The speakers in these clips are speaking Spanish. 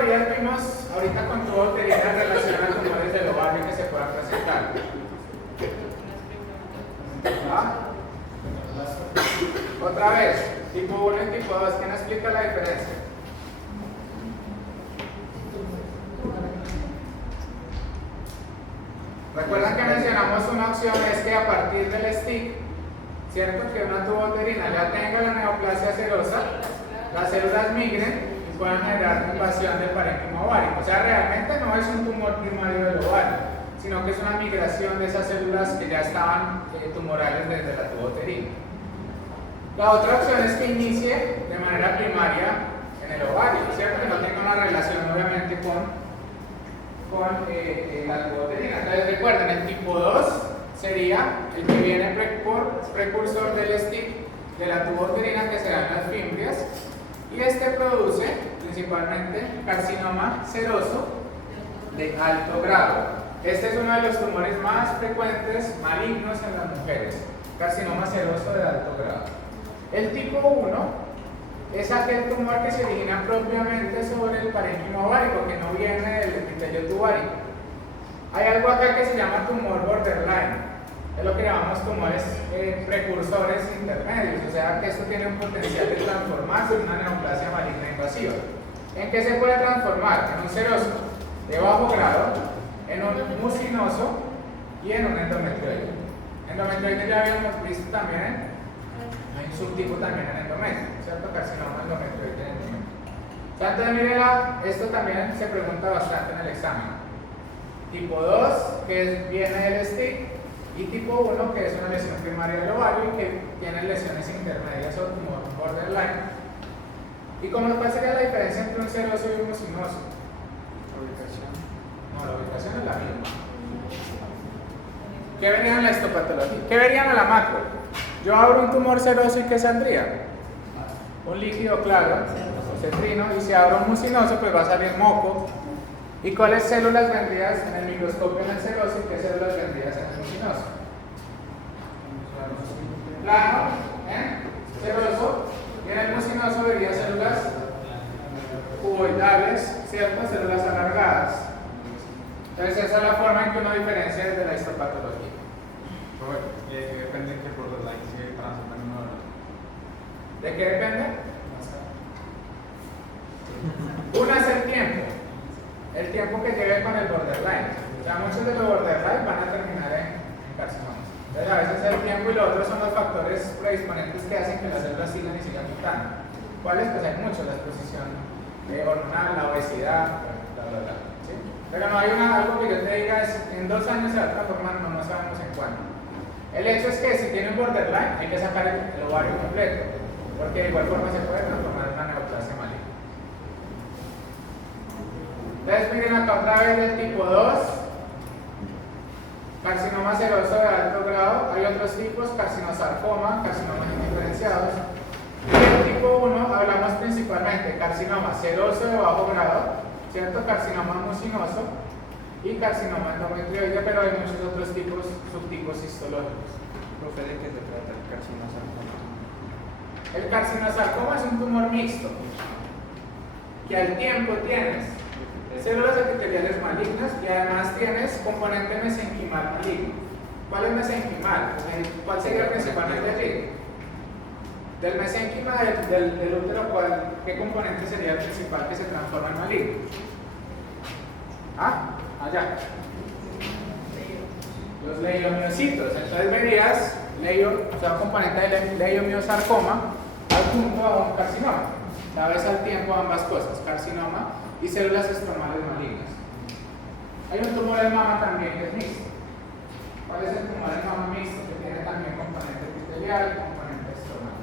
teorías vimos ahorita con tubo uterino en relación a tumores del ovario que se puedan presentar? ¿Ah? Otra vez, tipo 1 y tipo 2, ¿quién explica la diferencia? Recuerdan que mencionamos una opción, es que a partir del stick, ¿cierto? Que una tubo uterina ya tenga la neoplasia serosa, las células migren y puedan generar invasión del parénquima ovárico. O sea, realmente no es un tumor primario del ovario, sino que es una migración de esas células que ya estaban tumorales desde la tubo uterina. La otra opción es que inicie de manera primaria en el ovario, ¿cierto? Que no tenga una relación obviamente con la tubo uterina. Entonces recuerden, el tipo 2 sería el que viene por precursor del stick de la tubo uterina, que serán las fimbrias, y este produce principalmente carcinoma seroso de alto grado. Este es uno de los tumores más frecuentes malignos en las mujeres, carcinoma seroso de alto grado. El tipo 1 es aquel tumor que se origina propiamente sobre el parénquima ovárico, que no viene del epitelio tubario. Hay algo acá que se llama tumor borderline, es lo que llamamos tumores precursores intermedios, o sea que esto tiene un potencial de transformarse en una neoplasia maligna invasiva. ¿En qué se puede transformar? En un seroso de bajo grado, en un mucinoso y en un endometrioide. Endometrioide ya habíamos visto también, hay un subtipo también en endometrio, ¿cierto? Carcinoma endometrioide en endometrio. O sea, entonces miren, esto también se pregunta bastante en el examen. Tipo 2, que viene del stick, y tipo 1, que es una lesión primaria del ovario y que tiene lesiones intermedias o tumor borderline. ¿Y cuál sería la diferencia entre un seroso y un mucinoso? La ubicación. No, la ubicación es la misma. ¿Qué verían en la histopatología? ¿Qué verían a la macro? Yo abro un tumor seroso y ¿qué saldría? Un líquido claro, cetrino, y si abro un mucinoso, pues va a salir moco. ¿Y cuáles células vendrías en el microscopio en el seroso y qué células vendrías en el mucinoso? Plano, seroso, y en el mucinoso vería células cuboidales, ¿cierto? Células alargadas. Entonces esa es la forma en que uno diferencia desde la histopatología. Depende de qué borderline se transforma en uno. ¿De qué depende? Una es el tiempo que lleve con el borderline. O sea, muchos de los borderline van a terminar en carcinomas. Entonces a veces es el tiempo y lo otro son los factores predisponentes que hacen que las células sigan y sigan mutando. ¿Cuáles? Pues hay muchos, la exposición hormonal, la obesidad, bla, bla, bla. ¿Sí? Pero no hay algo que yo te diga, en 2 años se va a transformar, no sabemos en cuándo. El hecho es que si tiene un borderline hay que sacar el ovario completo, porque de igual forma se puede transformar en una neoplasia maligna. Entonces miren acá otra vez del tipo 2, carcinoma seroso de alto grado. Hay otros tipos, carcinosarcoma, carcinomas indiferenciados. Y el tipo 1 hablamos principalmente carcinoma seroso de bajo grado, ¿cierto? Carcinoma mucinoso y carcinoma endometrioide, pero hay muchos otros subtipos histológicos. Profe, ¿de qué se trata el carcinosarcoma? El carcinosarcoma es un tumor mixto que al tiempo tienes células epiteliales malignas y además tienes componente mesenquimal maligno. ¿Cuál es mesenquimal? ¿Cuál sería el principalmente allí? Del mesenquima del útero, ¿qué componente sería el principal que se transforma en maligno? Allá. Los leiomiocitos. Entonces verías o sea, un componente de leiomiosarcoma adjunto a un carcinoma. Sabes al tiempo ambas cosas, carcinoma y células estromales malignas. Hay un tumor de mama también que es mixto. ¿Cuál es el tumor de mama mixto? Que tiene también componente epitelial y componente estromal.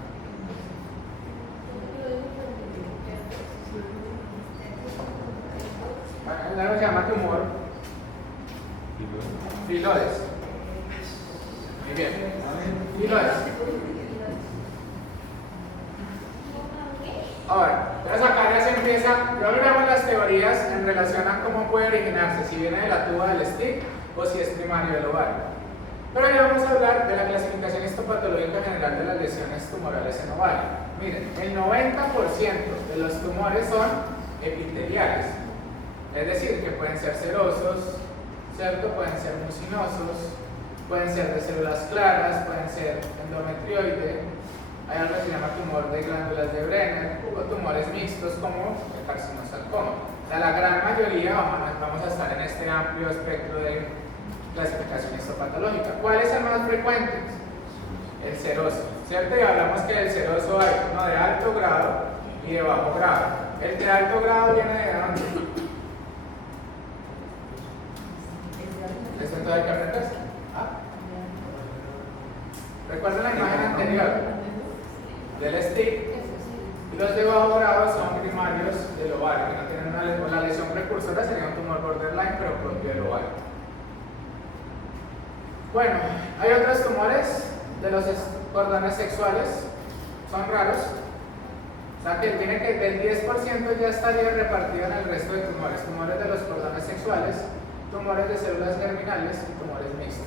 Bueno, se llama tumor filodes. Muy bien. Filodes. Ahora, entonces acá ya se empieza, ya miramos las teorías en relación a cómo puede originarse, si viene de la tuba del stick o si es primario del ovario. Pero ya vamos a hablar de la clasificación histopatológica general de las lesiones tumorales en ovario. Miren, el 90% de los tumores son epiteliales. Es decir, que pueden ser serosos, ¿cierto? Pueden ser mucinosos, pueden ser de células claras, pueden ser endometrioide, hay algo que se llama tumor de glándulas de Brenner, o tumores mixtos como el carcinosarcoma. La gran mayoría vamos a estar en este amplio espectro de clasificación histopatológica. ¿Cuál es el más frecuente? El seroso, ¿cierto? Y hablamos que del seroso hay uno de alto grado y de bajo grado. El de alto grado viene de dónde? ¿Esto todo hay que aprenderse? ¿Ah? ¿Recuerdan la imagen anterior? Del stick. Y los de bajo grado son primarios del ovario, que no tienen la lesión precursora, sería un tumor borderline, pero propio del ovario. Bueno, hay otros tumores de los cordones sexuales, son raros. O sea que tiene que del 10% ya estaría repartido en el resto de tumores. Tumores de los cordones sexuales, tumores de células germinales y tumores mixtos.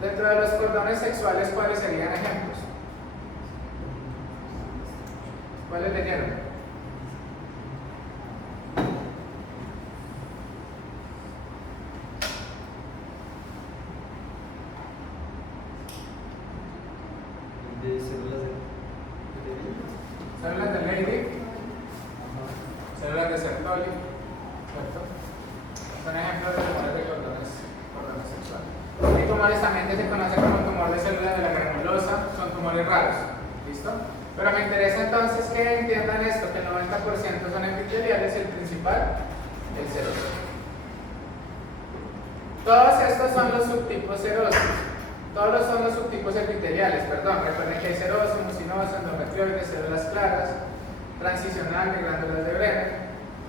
Dentro de los cordones sexuales, ¿cuáles serían ejemplos? ¿Cuáles vinieron? De células Células de Leydig, células de Sertoli, ¿cierto? Son ejemplos de tumores de cordones sexuales. Hay tumores también que se conocen como tumor de células de la granulosa, son tumores raros, ¿listo? Pero me interesa entonces que entiendan esto, que el 90% son epiteliales y el principal, el seroso. Todos estos son los subtipos serosos. Todos son los subtipos epiteliales, perdón. Recuerden que hay seroso, mucinoso, endometrioide, células claras, transicional de glándulas de Brenner,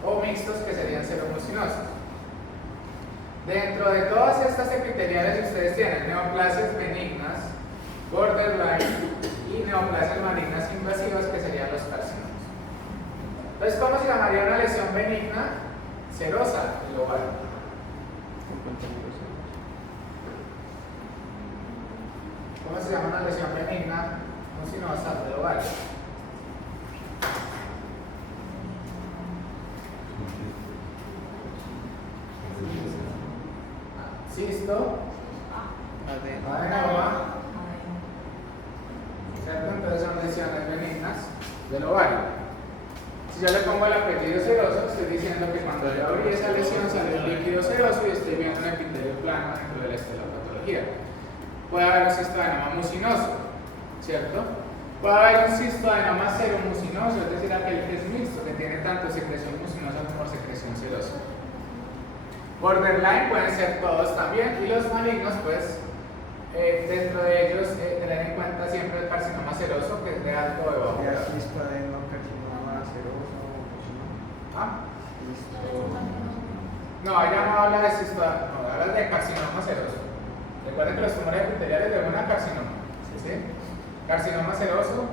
o mixtos que serían seromucinosos. Dentro de todas estas epiteliales ustedes tienen neoplasias benignas, borderline y neoplasias malignas invasivas que serían los carcinomas. Entonces, ¿cómo se llamaría una lesión benigna? Serosa, el ovario. ¿Cómo se llama una lesión benigna mucinosa del ovario? Cisto, adenoma, ¿cierto? Entonces son lesiones benignas del ovario. Si yo le pongo el apellido seroso, estoy diciendo que cuando yo abrí esa lesión sale un líquido seroso y estoy viendo un epitelio plano dentro de la estelopatología. Puede haber un cistoadenoma mucinoso, ¿cierto? Puede haber un cistoadenoma seromucinoso, es decir, aquel que es mixto, que tiene tanto secreción mucinosa como secreción serosa. Borderline pueden ser todos también, y los malignos, pues, dentro de ellos, tener en cuenta siempre el carcinoma seroso, que es de alto o de bajo grado. ¿Ah? No, ella no habla de cistoadenoma, no, habla de carcinoma seroso. Recuerden que los tumores epiteliales de una carcinoma, ¿sí? Carcinoma seroso,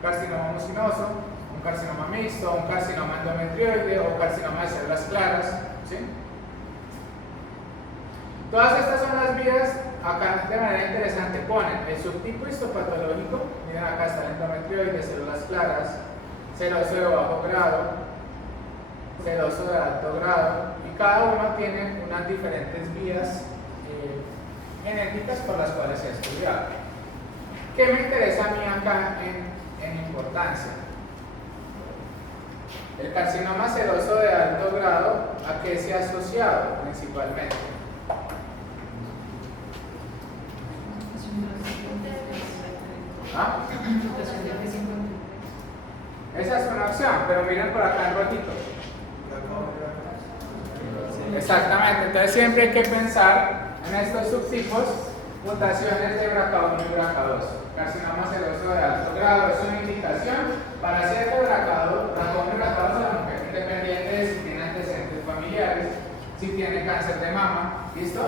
carcinoma mucinoso, un carcinoma mixto, un carcinoma endometrioide o carcinoma de células claras, ¿sí? Todas estas son las vías, acá de manera interesante ponen el subtipo histopatológico, miren acá está el endometrioide, células claras, seroso de bajo grado, seroso de alto grado, y cada uno tiene unas diferentes vías genéticas por las cuales se ha estudiado. ¿Qué me interesa a mí acá en importancia? El carcinoma seroso de alto grado, ¿a qué se ha asociado principalmente? ¿Ah? Esa es una opción, pero miren por acá en rojito. Exactamente, entonces siempre hay que pensar en estos subtipos, mutaciones de BRCA1 y BRCA2. Carcinoma seroso de alto grado es una indicación para ser de BRCA1 y BRCA2 a la mujer, independiente de si tiene antecedentes familiares, si tiene cáncer de mama, ¿listo?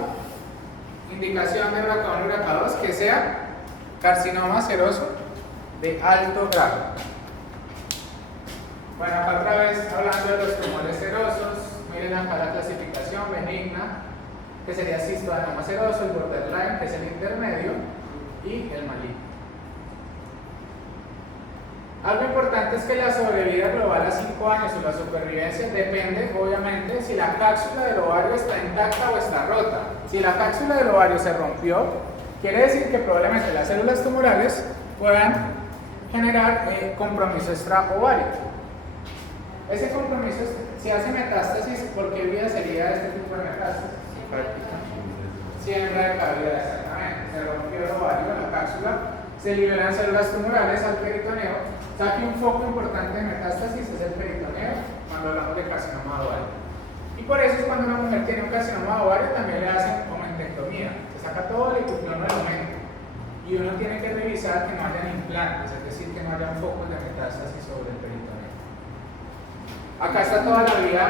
Indicación de BRCA1 y BRCA2 que sea carcinoma seroso de alto grado. Bueno, acá otra vez hablando de los tumores serosos, miren acá la clasificación benigna, que sería cistoadenoma seroso, el borderline, que es el intermedio, y el maligno. Algo importante es que la sobrevida global a 5 años o la supervivencia depende, obviamente, si la cápsula del ovario está intacta o está rota. Si la cápsula del ovario se rompió, quiere decir que probablemente las células tumorales puedan generar compromiso extraovárico. Ese compromiso, si hace metástasis, ¿por qué vía sería este tipo de metástasis? Siembra de cavidad, exactamente. Se rompió el ovario, la cápsula, se liberan células tumorales al peritoneo. O sea que un foco importante de metástasis es el peritoneo cuando hablamos de carcinoma de ovario. Y por eso es cuando una mujer tiene un carcinoma de ovario también le hacen omentectomía. Se saca todo el epitelio del omento. Y uno tiene que revisar que no hayan implantes, es decir, que no hayan focos de metástasis sobre el peritoneo. Acá está toda la vía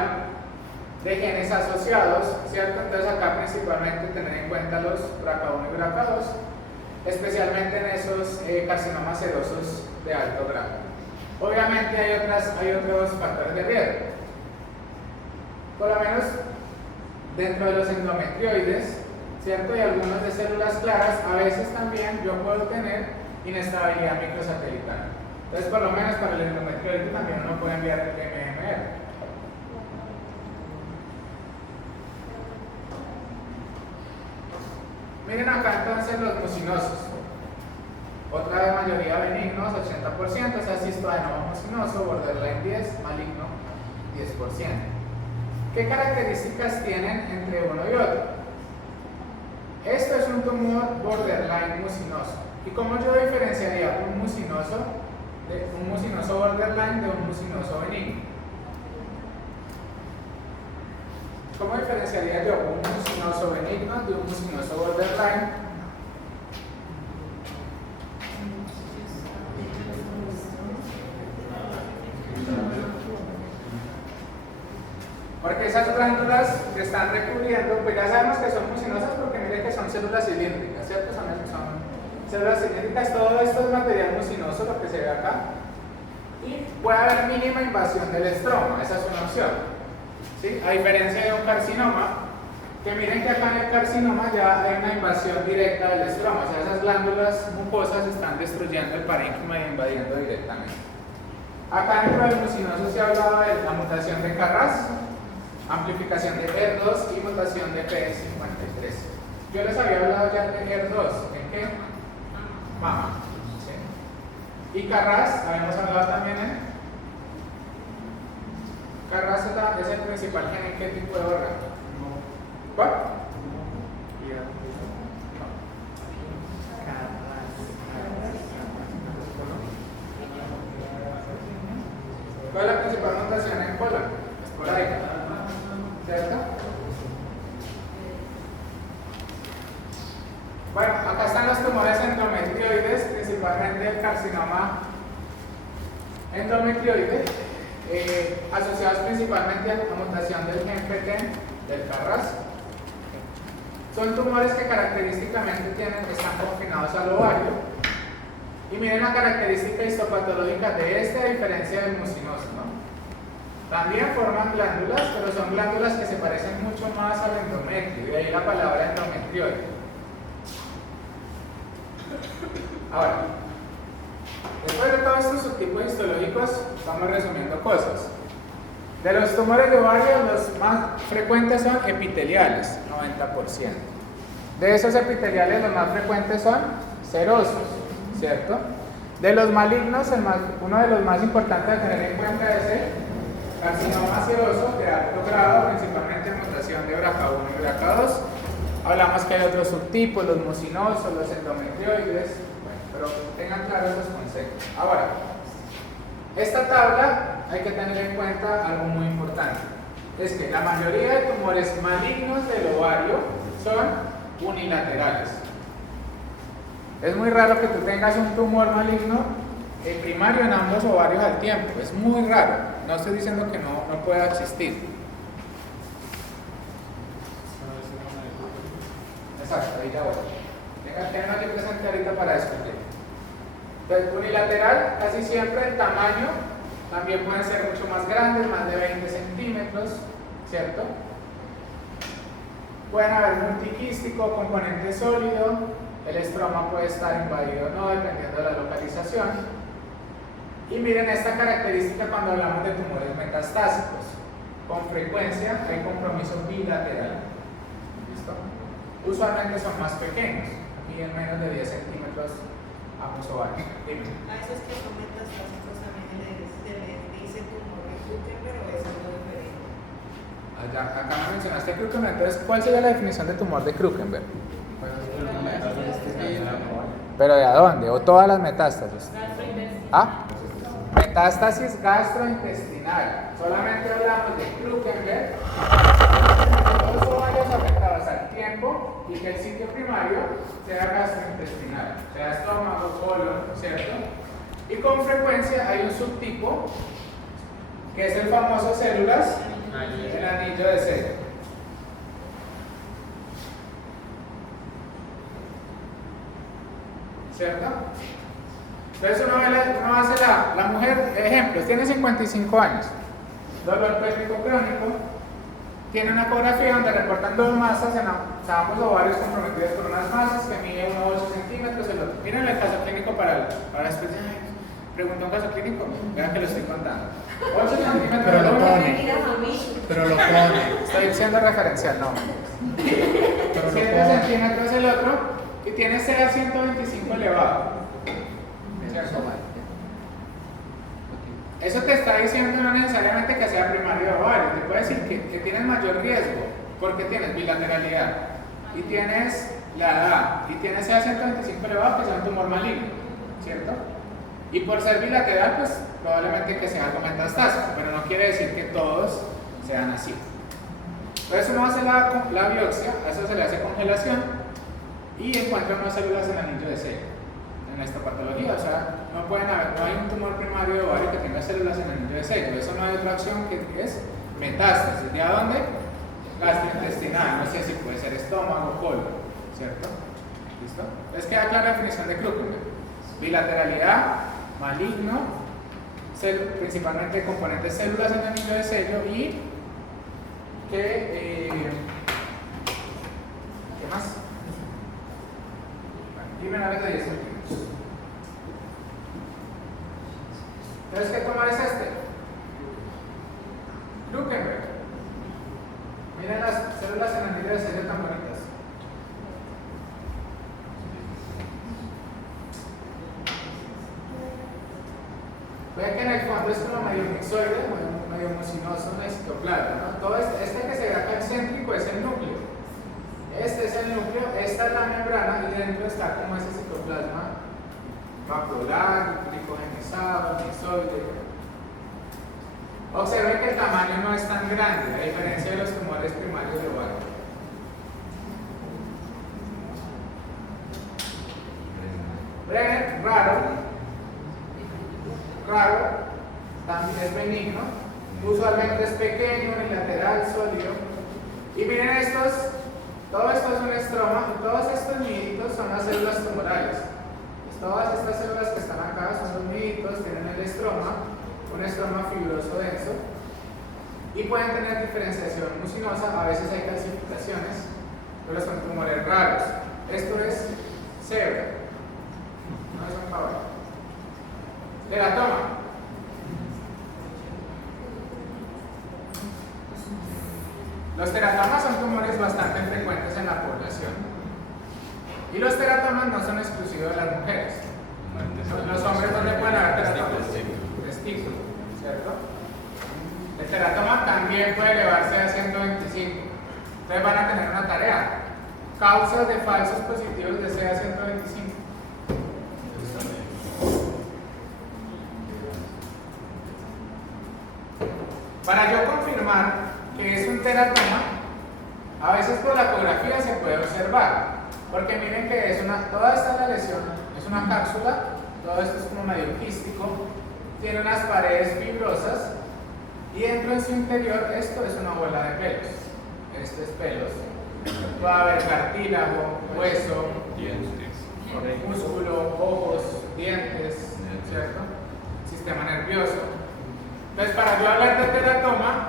de genes asociados, ¿cierto? Entonces acá principalmente tener en cuenta los BRCA1 y BRCA2, especialmente en esos carcinomas serosos de alto grado. Obviamente hay otros factores de riesgo. Por lo menos dentro de los endometrioides, ¿cierto? Y algunos de células claras, a veces también yo puedo tener inestabilidad microsatelital. Entonces, por lo menos para el endometrioide también uno puede enviar el MMR. Miren acá entonces los mucinosos. Otra vez mayoría benignos, 80%, o sea, cistoadenoma mucinoso, borderline 10, maligno 10%. ¿Qué características tienen entre uno y otro? Esto es un tumor borderline mucinoso. ¿Y cómo yo diferenciaría un mucinoso borderline de un mucinoso benigno? ¿Cómo diferenciaría yo un mucinoso benigno de un mucinoso borderline? Porque esas glándulas que están recubriendo, pues ya sabemos que son mucinosas porque miren que son células cilíndricas, ¿cierto? Son células cilíndricas, todo esto es material mucinoso, lo que se ve acá. Y puede haber mínima invasión del estroma, esa es una opción. ¿Sí? A diferencia de un carcinoma, que miren que acá en el carcinoma ya hay una invasión directa del estroma, o sea, esas glándulas mucosas están destruyendo el parénquima y invadiendo directamente. Acá dentro del mucinoso se ha hablado de la mutación de Carras, amplificación de ER2 y mutación de P53. Yo les había hablado ya de ER2, ¿en qué? Mama. ¿Sí? Y Carras, habíamos hablado también en Carras es el principal gen en qué tipo de órgano. ¿Cuál? ¿Cuál es la principal mutación en colon? Esporádica. ¿Cierto? Bueno, acá están los tumores endometrioides, principalmente el carcinoma endometrioide, asociados principalmente a la mutación del gen PTEN, del Carras. Son tumores que característicamente están confinados al ovario. Y miren la característica histopatológica de este, a diferencia del mucinoso, ¿no? También forman glándulas, pero son glándulas que se parecen mucho más al endometrio, y de ahí la palabra endometrioide. Ahora, después de todos estos subtipos histológicos, estamos resumiendo cosas. De los tumores de ovario, los más frecuentes son epiteliales, 90%. De esos epiteliales, los más frecuentes son serosos, ¿cierto? De los malignos, uno de los más importantes a tener en cuenta es el carcinoma seroso de alto grado, principalmente mutación de BRCA1 y BRCA2. Hablamos que hay otros subtipos, los mucinosos, los endometrioides, bueno, pero tengan claros los conceptos. Ahora, esta tabla hay que tener en cuenta algo muy importante. Es que la mayoría de tumores malignos del ovario son unilaterales. Es muy raro que tú tengas un tumor maligno primario en ambos ovarios al tiempo. Es muy raro. No estoy diciendo que no pueda existir. Exacto, ahí ya voy. Tengan aquí presente ahorita para discutir. Entonces, unilateral, casi siempre el tamaño también pueden ser mucho más grandes, más de 20 centímetros, ¿cierto? Pueden haber multiquístico, componente sólido, el estroma puede estar invadido o no, dependiendo de la localización. Y miren esta característica cuando hablamos de tumores metastásicos. Con frecuencia hay compromiso bilateral. ¿Listo? Usualmente son más pequeños, aquí en menos de 10 centímetros ambos ovarios. Dime. A esos que son metastásicos también se les dice tumor de Kuchen, pero es algo diferente. Acá me mencionaste Krukenberg, entonces, ¿cuál sería la definición de tumor de Krukenberg? ¿Pero de a dónde? ¿O todas las metástasis? ¿Ah? Metástasis gastrointestinal. Solamente hablamos de Krukenberg, los ovarios afectados al tiempo y que el sitio primario sea gastrointestinal, sea estómago, colon, ¿cierto? Y con frecuencia hay un subtipo que es el famoso células, el anillo de sello. ¿Cierto? Entonces uno hace la mujer, ejemplos, tiene 55 años, dolor pélvico crónico, tiene una ecografía donde reportan dos masas en ambos ovarios comprometidos por unas masas que miden 1,8 centímetros. Miren el caso clínico para después. Pregunta un caso clínico, vean que lo estoy contando. 8 centímetros. Pero lo de pone. Pero lo pone. Estoy diciendo referencial, no. 7 centímetros el otro y tiene CA 125 elevado. ¿Cierto? Eso te está diciendo no necesariamente que sea primario de ovario, te puede decir que tienes mayor riesgo porque tienes bilateralidad y tienes la edad y tienes CA 125 elevado que sea un tumor maligno, ¿cierto? Y por ser bilateral, pues probablemente que sea algo metastásico, pero no quiere decir que todos sean así. Entonces uno hace la biopsia, a eso se le hace congelación y encuentra unas células en el anillo de sello. En esta patología, o sea, no hay un tumor primario de ovario que tenga células en el anillo de sello, eso no hay otra opción que es metástasis. ¿De a dónde? Gastrointestinal, no sé si puede ser estómago, colon, ¿cierto? ¿Listo? Entonces queda clara la definición de Krukenberg: bilateralidad, maligno, principalmente componentes células en el anillo de sello y ¿qué más? Y menores de 10 centímetros. Entonces, ¿qué tumor es este? Krukenberg. Miren las células en el anillo de sello tan bonitas. Ven que en el fondo es como medio mixoide, medio mucinoso, un citoplasma, ¿no? Todo este que se ve acá excéntrico es el núcleo. Este es el núcleo, esta es la membrana y dentro está como ese citoplasma vacuolar, glicogenizado, mixoide. Observen que el tamaño no es tan grande, a diferencia de los tumores primarios de ovario. Brenner, raro, también es benigno, usualmente es pequeño, unilateral, sólido. Y miren todo esto es un estroma y todos estos niditos son las células tumorales. Todas estas células que están acá son los niditos, tienen el estroma, un estroma fibroso denso y pueden tener diferenciación mucinosa, a veces hay calcificaciones, pero son tumores raros. Esto es cebra, no es un caballo. Teratoma. Los teratomas son tumores bastante frecuentes en la población. Y los teratomas no son exclusivos de las mujeres. Los hombres, ¿dónde pueden haber teratomas? Testículo, ¿cierto? El teratoma también puede elevarse a 125. Entonces van a tener una tarea: causas de falsos positivos de CA 125. Para yo confirmar que es un teratoma, a veces por la ecografía se puede observar, porque miren que toda esta lesión es una cápsula, todo esto es como medio quístico, tiene unas paredes fibrosas y dentro en su interior esto es una bola de pelos. Esto es pelos. Puede haber cartílago, hueso, músculo, ojos, dientes, ¿cierto? Sistema nervioso. Entonces, para yo hablar de teratoma,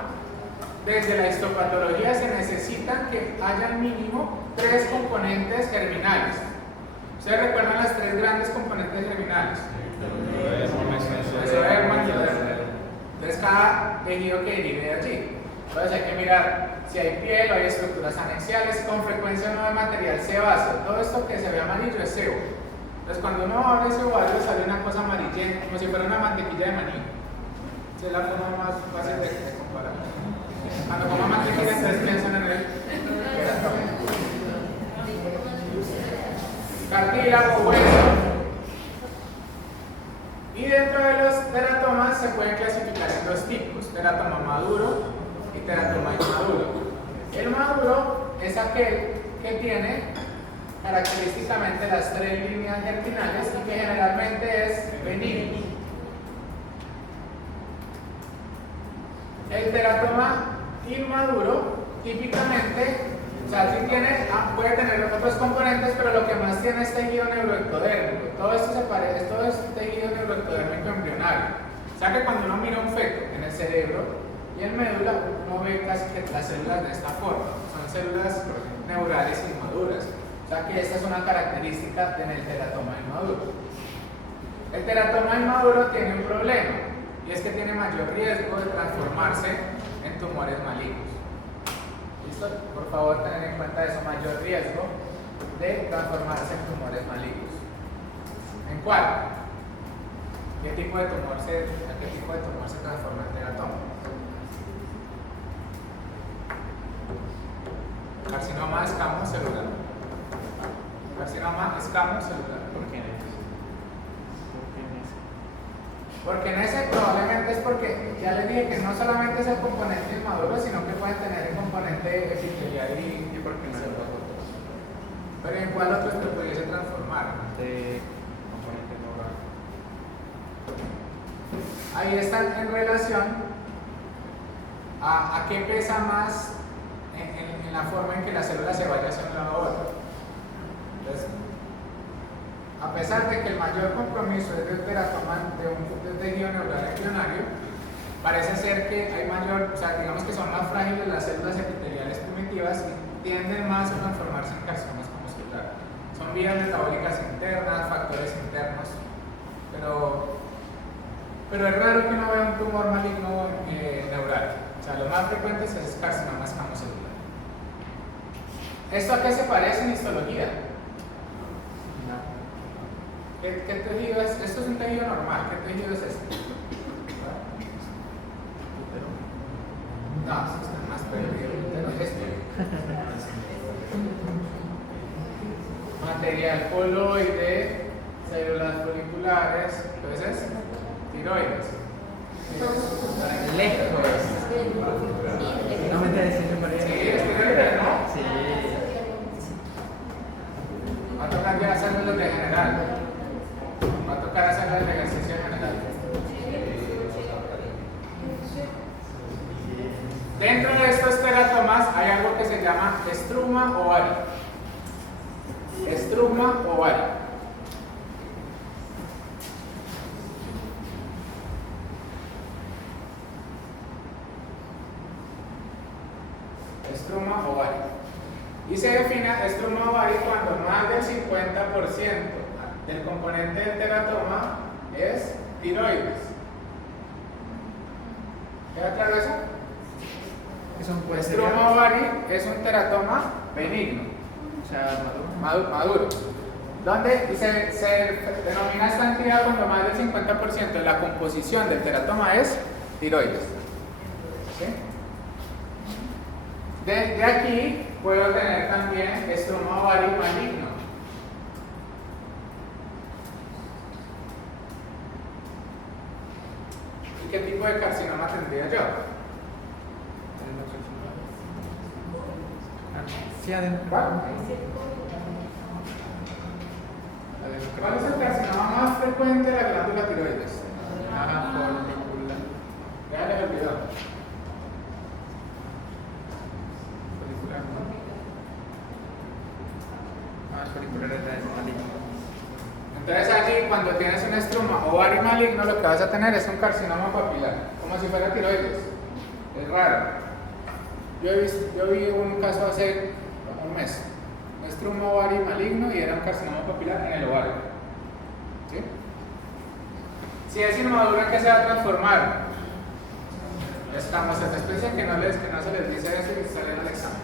desde la histopatología se necesitan que haya mínimo 3 componentes germinales. ¿Ustedes recuerdan las 3 grandes componentes germinales? mesodermo y endodermo. Entonces cada tejido que derive de allí. Entonces hay que mirar si hay piel o hay estructuras anexiales, con frecuencia no hay material sebáceo. Todo esto que se ve amarillo es sebo. Entonces cuando uno abre ese ovario sale una cosa amarillenta, como si fuera una mantequilla de maní. Esa es la forma más fácil de comparar. Cuando coman mantequilla entonces piensan en el teratoma. Cartílago, hueso. Y dentro de los teratomas se pueden clasificar en dos tipos: teratoma maduro y teratoma inmaduro. El maduro es aquel que tiene característicamente las tres líneas germinales y que generalmente es benigno. El teratoma inmaduro típicamente, o sea, sí tiene, puede tener otros componentes, pero lo que más tiene es tejido neuroectodérmico. Todo esto es tejido neuroectodérmico embrionario. O sea que cuando uno mira un feto en el cerebro y en médula, uno ve casi que las células de esta forma. Son células neurales inmaduras. O sea que esta es una característica del teratoma inmaduro. El teratoma inmaduro tiene un problema, y es que tiene mayor riesgo de transformarse en tumores malignos. ¿Listo? Por favor, tener en cuenta eso, mayor riesgo de transformarse en tumores malignos. ¿En cuál? ¿A qué tipo de tumor se transforma el teratoma? Carcinoma escamocelular. Carcinoma escamocelular. ¿Por qué en ese? Porque en ese probablemente es porque ya les dije que no solamente es el componente inmaduro, sino que pueden tener el componente epitelial y ¿Por qué no es el otro? pero ¿en cuál otro se pudiese transformar? De componente neural. Ahí está en relación a qué pesa más en la forma en que la célula se vaya hacia un lado a otro. Entonces, a pesar de que el mayor compromiso es del teratoma de un tejido neural embrionario, parece ser que hay mayor, o sea, digamos que son más frágiles las células epiteliales primitivas y tienden más a transformarse en carcinomas musculares. Son vías metabólicas internas, factores internos, pero es raro que uno vea un tumor maligno neural. O sea, lo más frecuente es el carcinoma escamocelular. ¿Esto a qué se parece en histología? ¿Qué tejido es? Esto es un tejido normal. ¿Qué tejido es este? No, esto está más perdido. Material coloide, células foliculares, entonces, tiroides. Lejos. No me interesa ese Sí, pared. es tiroides, ¿no? Sí. Va a tocar ya hacerlo de general. Va a tocar hacerlo el ejercicio general. Dentro de estos teratomas hay algo que se llama estruma ovario. Estruma ovario. Estruma ovario. Y se define estruma ovario cuando más del 50% del componente del teratoma es tiroides. ¿Queda claro eso? Estruma ovario es un teratoma benigno, O sea, maduro. maduro. Donde se denomina esta entidad cuando más del 50% de la composición del teratoma es tiroides. ¿Sí? De aquí puedo tener también estruma ovario maligno. ¿Y qué tipo de carcinoma tendría yo? Sí, adentro. ¿Cuál es el carcinoma más frecuente de la glándula tiroides? Folicular. Ya les olvidó. Folicular, ¿no? Folicular es maligno. Entonces allí cuando tienes un estruma ovario maligno lo que vas a tener es un carcinoma papilar, como si fuera tiroides. Es raro. Yo vi un caso hace un mes, un estruma ovario maligno y era un carcinoma papilar en el ovario. ¿Sí? Si es inmadura, ¿qué se va a transformar? Estamos en especie que no se les dice eso y sale en el examen.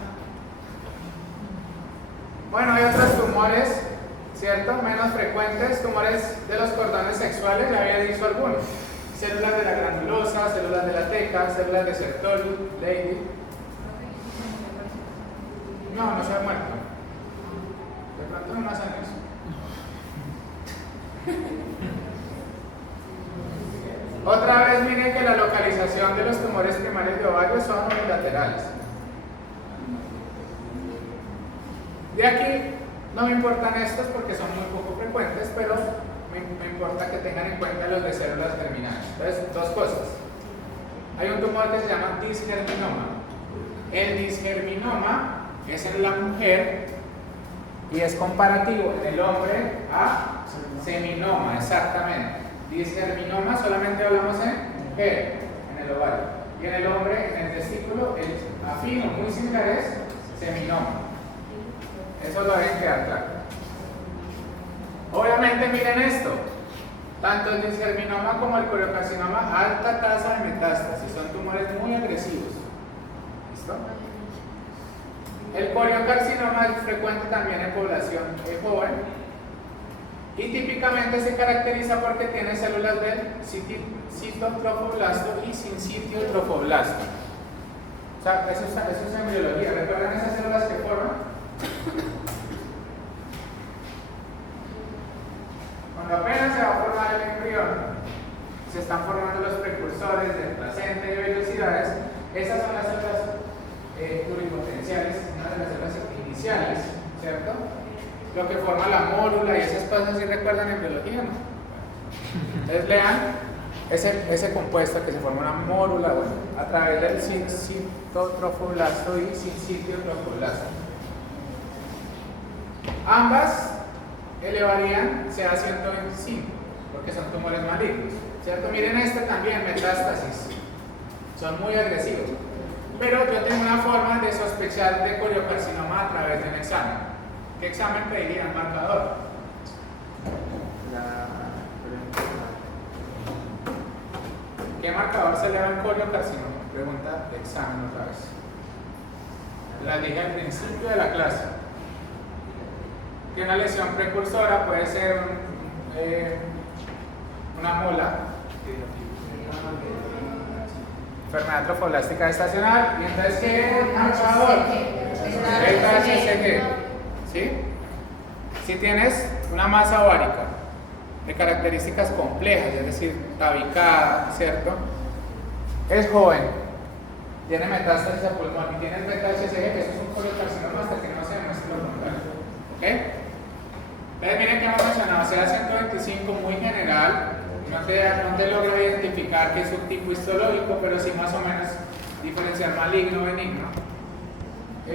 Bueno, hay otros tumores, ¿cierto? Menos frecuentes, tumores de los cordones sexuales, ya había dicho algunos. Células de la granulosa, células de la teca, células de Sertoli, Leydig. No se ha muerto. De pronto no más años. Otra vez miren que la localización de los tumores primarios de ovario son unilaterales. De aquí no me importan estos porque son muy poco frecuentes, pero me importa que tengan en cuenta los de células germinales. Entonces, dos cosas. Hay un tumor que se llama disgerminoma. El disgerminoma es en la mujer y es comparativo en el hombre a seminoma, exactamente. Disgerminoma solamente hablamos en mujer, en el ovario. Y en el hombre, en el testículo, el afino muy similar es seminoma. Eso lo deben quedar claro. Obviamente miren esto. Tanto el disgerminoma como el coriocarcinoma, alta tasa de metástasis. Son tumores muy agresivos. ¿Listo? El coriocarcinoma es frecuente también en población joven. Y típicamente se caracteriza porque tiene células del citotrofoblasto y sincitiotrofoblasto. O sea, eso es embriología. ¿Recuerdan esas células que forman? Cuando apenas se va a formar el embrión, se están formando los precursores de placenta y vellosidades. Esas son las células pluripotenciales, una de las células iniciales, ¿cierto? Lo que forma la mórula y esas cosas, ¿sí recuerdan en biología, no? Entonces lean ese compuesto que se forma una mórula, bueno, a través del citotrofoblasto y sincitiotrofoblasto. Ambas elevarían CA125 porque son tumores malignos, ¿cierto? Miren este también, metástasis, son muy agresivos, pero yo tengo una forma de sospechar de coriocarcinoma a través de un examen. ¿Qué examen pedirían? Marcador. ¿Qué marcador se le da en coriocarcinoma? Pregunta de examen otra vez. La dije al principio de la clase. Que una lesión precursora puede ser una mola, enfermedad trofoblástica estacional, y entonces ¿qué marcador? El HCG. ¿Sí? Si tienes una masa ovárica de características complejas, es decir, tabicada, ¿cierto? Es joven, tiene metástasis a pulmón y tienes beta HCG, que eso es un coriocarcinoma hasta que no se demuestre lo contrario. ¿Ok? Entonces miren que hemos mencionado CA125 muy general, no te logra identificar qué es un tipo histológico, pero sí más o menos diferenciar maligno o benigno.